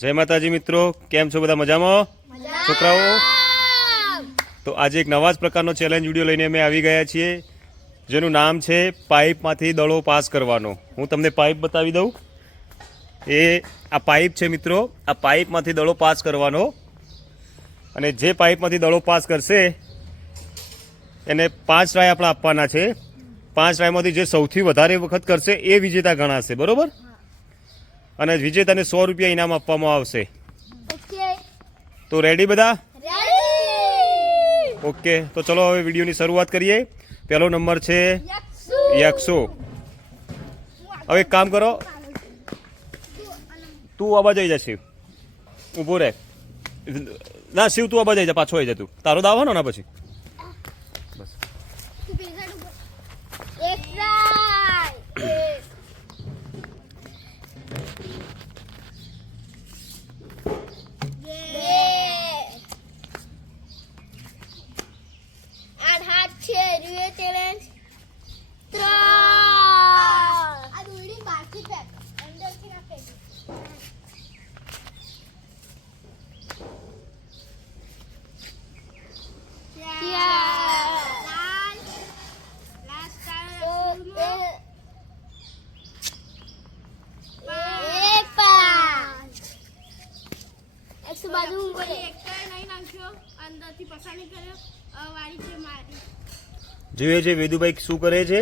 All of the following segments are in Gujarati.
જય માતાજી મિત્રો, કેમ છો બધા? મજામાં છોકરાઓ? તો આજે એક નવા જ પ્રકારનો ચેલેન્જ વિડીયો લઈને અમે આવી ગયા છીએ, જેનું નામ છે પાઇપમાંથી દડો પાસ કરવાનો. હું તમને પાઇપ બતાવી દઉં. આ પાઇપ છે મિત્રો, આ પાઇપમાંથી દડો પાસ કરવાનો. અને જે પાઇપમાંથી દડો પાસ કરશે એને 5 ટ્રાય આપણે આપવાના છે. 5 ટ્રાયમાંથી જે સૌથી વધારે વખત કરશે એ વિજેતા ગણાશે, બરોબર? અને વિજેતાને 100 રૂપિયા ઇનામ આપવામાં આવશે. તો રેડી બધા? ઓકે, તો ચલો હવે વિડીયોની શરૂઆત કરીએ. પહેલો નંબર છે યક્ષુ. હવે એક કામ કરો, તું આ બાજુ આવી જા. શિવ ઊભો રહે. ના શિવ, તું આ બાજુ આવી જા, પાછો આવી જા. તું તારો દાવાનો ના પછી બસ. જોઈએ છે વેદુભાઈ શું કરે છે.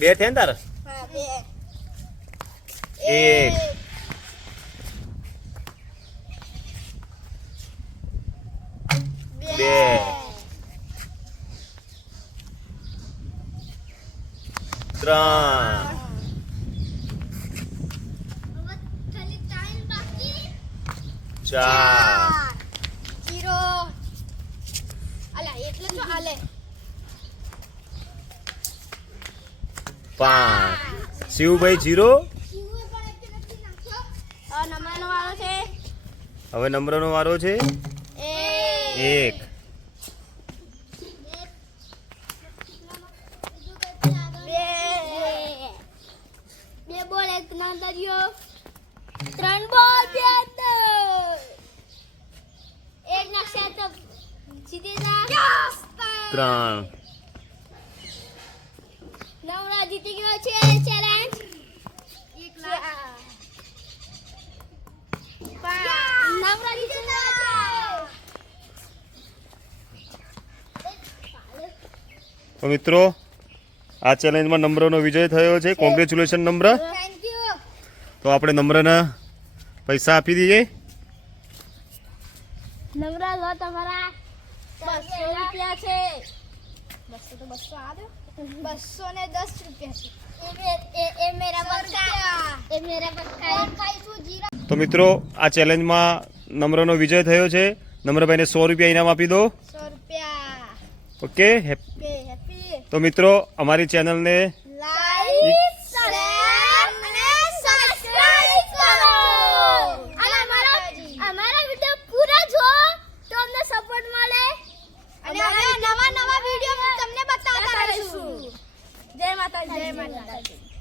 બે થયા ને તારા? એક, બે, ત્રણ, ચાર, 5. શિવભાઈ 0. હવે નંબરનો વારો છે 1, 3. નવરા જીતી ગયો છે ચેલેન્જ. 1 લાખ. નવરા જીતી ગયો. તો મિત્રો, આ ચેલેન્જમાં નમ્રનો વિજય થયો છે. કોંગ્રેચ્યુલેશન નમ્ર. Thank you. તો આપણે નમ્રના પૈસા આપી દઈએ. નવરા લો તમારા 200 રૂપિયા છે. 200 તો 200 આ દો. 210 રૂપિયા છે. એ મેરા બક્કા. એ મેરા બક્કા. ખાઈશું જીરા. તો મિત્રો, આ ચેલેન્જમાં નમ્રનો વિજય થયો છે. નમ્રભાઈને 100 રૂપિયા ઇનામ આપી દો. 100 રૂપિયા. ઓકે. હેપી. તો મિત્રો, અમારી ચેનલને લાઈક, શેર અને સબસ્ક્રાઇબ કરો. અને અમારા વિડિયો પૂરા જો તો અમને સપોર્ટ મળે. અને નવા વિડિયો તમને બતાવતા રહીશું. જય માતાજી. જય માતાજી.